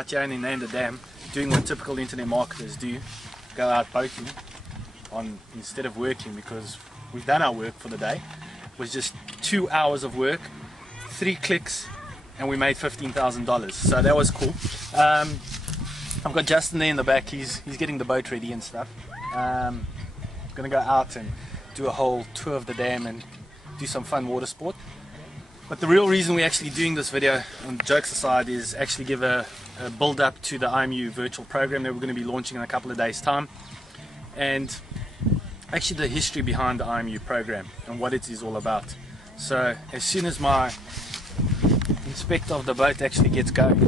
out here in the dam, doing what typical internet marketers do, go out boating instead of working, because we've done our work for the day. It was just 2 hours of work, 3 clicks, and we made $15,000. So that was cool. I've got Justin there in the back. He's getting the boat ready and stuff. I'm gonna go out and do a whole tour of the dam and do some fun water sport. But the real reason we're actually doing this video, and jokes aside, is actually give a build up to the IMU virtual program that we're going to be launching in a couple of days time, and actually the history behind the IMU program and what it is all about. So as soon as my inspector of the boat actually gets going.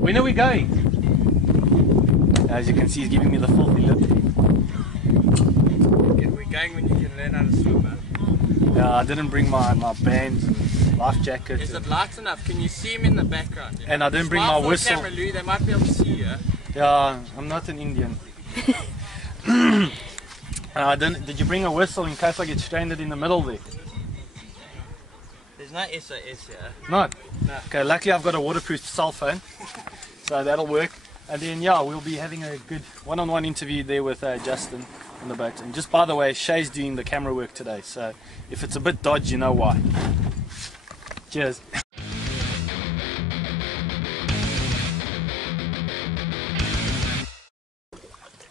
When are we going? As you can see, he's giving me the filthy lip. We're going when you can learn how to swim, man. Yeah, I didn't bring my bands and life jacket. Is it light enough? Can you see him in the background? Yeah? And I didn't bring my whistle. Camera, Lou, they might be able to see you. Yeah, I'm not an Indian. Did you bring a whistle in case I get stranded in the middle there? There's no SOS here. Not? No. Okay, luckily I've got a waterproof cell phone, so that'll work. And then yeah, we'll be having a good one-on-one interview there with Justin on the boat. And just by the way, Shay's doing the camera work today, so if it's a bit dodgy, you know why. Cheers.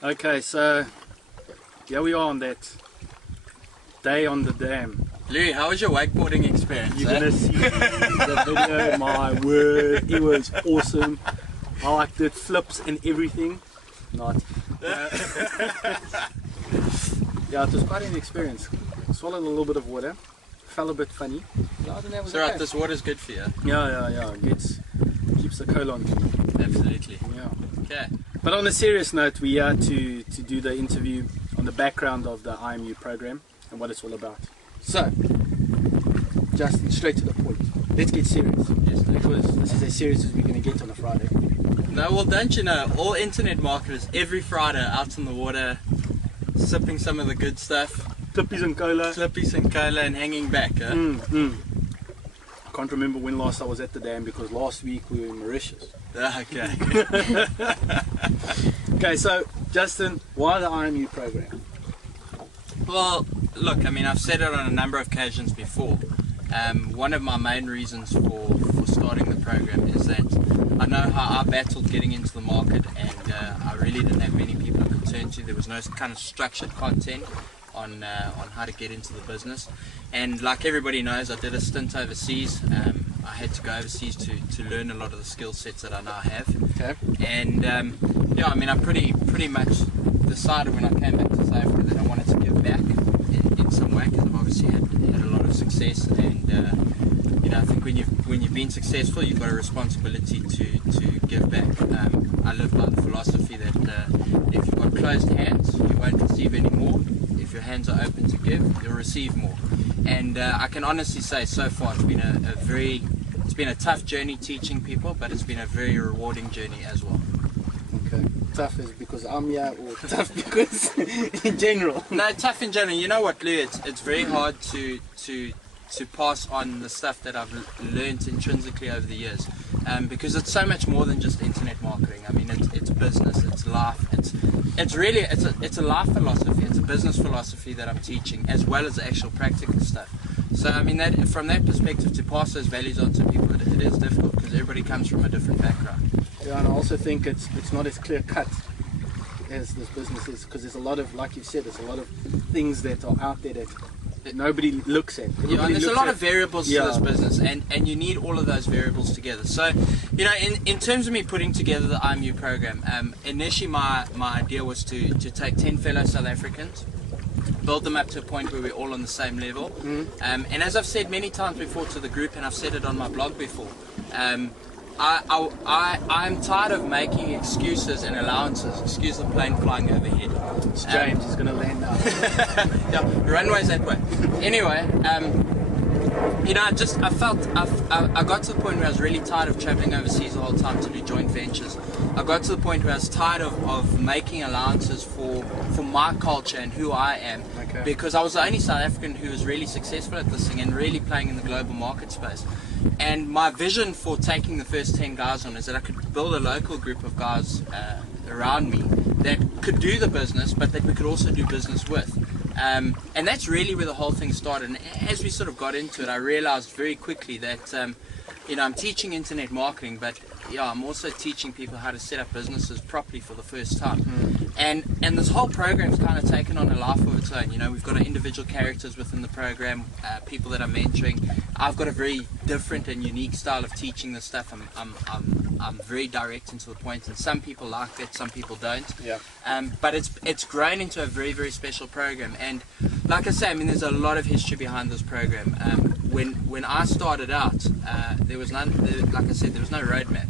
Okay, so here we are on that day on the dam. Lou, how was your wakeboarding experience? You're gonna see the video, my word, it was awesome. I liked it, flips and everything. Not. Yeah, it was quite an experience. Swallowed a little bit of water, felt a bit funny. So right, this water's good for you. Yeah. Keeps the colon clean. Absolutely. Yeah. Okay. But on a serious note, we are to do the interview on the background of the IMU program and what it's all about. So, Justin, straight to the point. Let's get serious. Yes, because this is as serious as we're going to get on a Friday. No, well, don't you know, all internet marketers every Friday out in the water, sipping some of the good stuff. Clippies and cola. Clippies and cola and hanging back, huh? I can't remember when last I was at the dam because last week we were in Mauritius. Okay. Okay, so Justin, why the IMU program? Well, look, I mean, I've said it on a number of occasions before. One of my main reasons for starting the program is that I know how I battled getting into the market, and I really didn't have many people I could turn to. There was no kind of structured content on how to get into the business. And like everybody knows, I did a stint overseas. I had to go overseas to learn a lot of the skill sets that I now have. Okay. And yeah, I mean, I pretty much decided when I came back to South Africa that I wanted to give back in some way, because I've obviously had a lot of success, and you know, I think when you've been successful, you've got a responsibility to give back. I live by the philosophy that if you've got closed hands, you won't receive any more. If your hands are open to give, you'll receive more. And I can honestly say, so far, it's been a tough journey teaching people, but it's been a very rewarding journey as well. Okay. Tough is because I'm here, or tough because in general? No, tough in general. You know what, Lou? It's very hard to pass on the stuff that I've learned intrinsically over the years, because it's so much more than just internet marketing. I mean, it's business, it's life, it's really a life philosophy, it's a business philosophy that I'm teaching, as well as the actual practical stuff. So I mean, that from that perspective, to pass those values on to people, it is difficult because everybody comes from a different background. Yeah, and I also think it's not as clear cut as this business is, because there's a lot of, like you said, there's a lot of things that are out there that nobody looks at. Yeah, and there's a lot of variables to this business, and you need all of those variables together. So, you know, in terms of me putting together the IMU program, initially my idea was to take 10 fellow South Africans, build them up to a point where we're all on the same level. And as I've said many times before to the group, and I've said it on my blog before, I'm tired of making excuses and allowances. Excuse the plane flying overhead. It's James, he's going to land now. Yeah, the runway's that way. Anyway, you know, I got to the point where I was really tired of traveling overseas the whole time to do joint ventures. I got to the point where I was tired of making allowances for my culture and who I am, because I was the only South African who was really successful at this thing and really playing in the global market space. And my vision for taking the first 10 guys on is that I could build a local group of guys around me that could do the business, but that we could also do business with. And that's really where the whole thing started. And as we sort of got into it, I realized very quickly that I'm teaching internet marketing, but I'm also teaching people how to set up businesses properly for the first time. And this whole program's kind of taken on a life of its own. We've got individual characters within the program, people that I'm mentoring. I've got a very different and unique style of teaching this stuff. I'm very direct and to the point, and some people like it, some people don't. Yeah. But it's grown into a very, very special program. And like I say, there's a lot of history behind this program. When I started out, there was none. Like I said, there was no roadmap.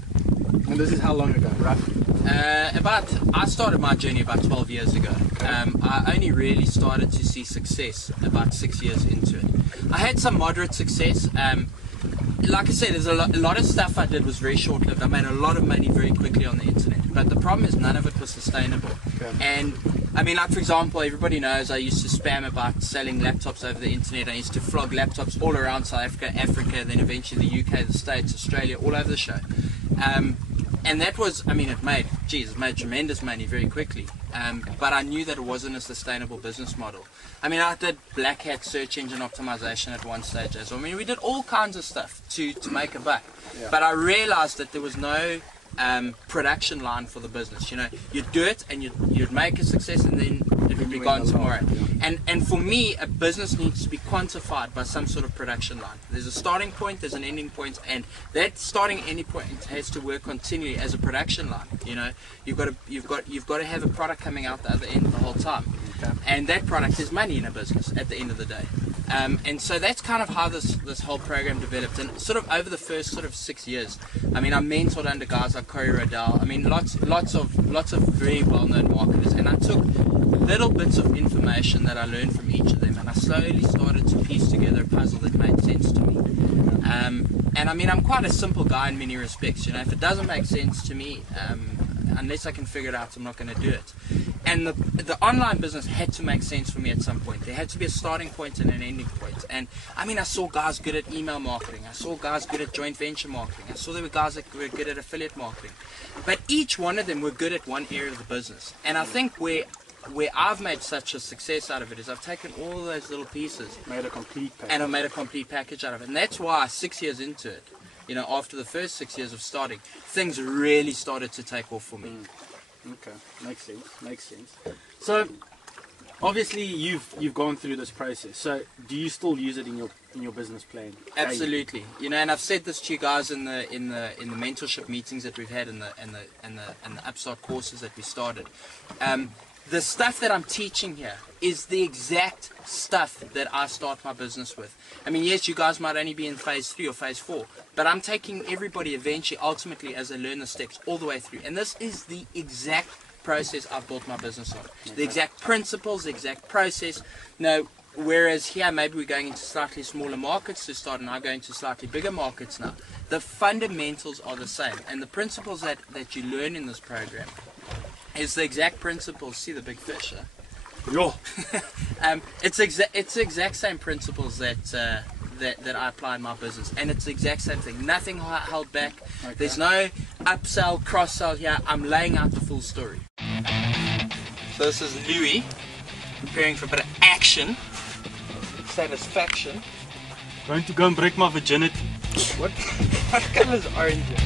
And this is how long ago, roughly? I started my journey about 12 years ago. I only really started to see success about 6 years into it. I had some moderate success. Like I said, there's a lot of stuff I did was very short-lived. I made a lot of money very quickly on the internet, but the problem is none of it was sustainable. And like for example, everybody knows I used to spam about selling laptops over the internet. I used to flog laptops all around South Africa, then eventually the UK, the States, Australia, all over the show. And that was, it made tremendous money very quickly. But I knew that it wasn't a sustainable business model. I did black hat search engine optimization at one stage as well. We did all kinds of stuff to make a buck. Yeah. But I realized that there was no production line for the business. You'd do it and you'd make a success, and then it would be gone tomorrow. Yeah. And for me, a business needs to be quantified by some sort of production line. There's a starting point, there's an ending point, and that starting and ending point has to work continually as a production line. You've got to have a product coming out the other end the whole time. Okay. And that product is money in a business at the end of the day. And so that's kind of how this whole program developed. And sort of over the first sort of 6 years, I mentored under guys like Corey Rodell. Lots of very well-known marketers. And I took little bits of information that I learned from each of them, and I slowly started to piece together a puzzle that made sense to me. And I'm quite a simple guy in many respects. If it doesn't make sense to me, unless I can figure it out, I'm not going to do it. And the online business had to make sense for me at some point. There had to be a starting point and an ending point. And I saw guys good at email marketing. I saw guys good at joint venture marketing. I saw there were guys that were good at affiliate marketing. But each one of them were good at one area of the business. And I think where I've made such a success out of it is I've taken all those little pieces, made a complete package. And I've made a complete package out of it. And that's why 6 years into it, after the first 6 years of starting, things really started to take off for me. Okay, makes sense. So obviously you've gone through this process. So do you still use it in your business plan? Absolutely. And I've said this to you guys in the mentorship meetings that we've had and the Upstart courses that we started. The stuff that I'm teaching here is the exact stuff that I start my business with. Yes, you guys might only be in phase 3 or phase 4, but I'm taking everybody eventually, ultimately, as they learn the steps all the way through. And this is the exact process I've built my business on. Okay. The exact principles, the exact process. Whereas here, maybe we're going into slightly smaller markets to start, and I'm going to slightly bigger markets now. The fundamentals are the same, and the principles that you learn in this program is the exact principles. See the big fish, huh? Yeah. It's the exact same principles that I apply in my business, and it's the exact same thing. Nothing held back. Okay. There's no upsell, cross-sell here. I'm laying out the full story. So this is Louis preparing for a bit of action, satisfaction. Going to go and break my virginity. What color is orange here?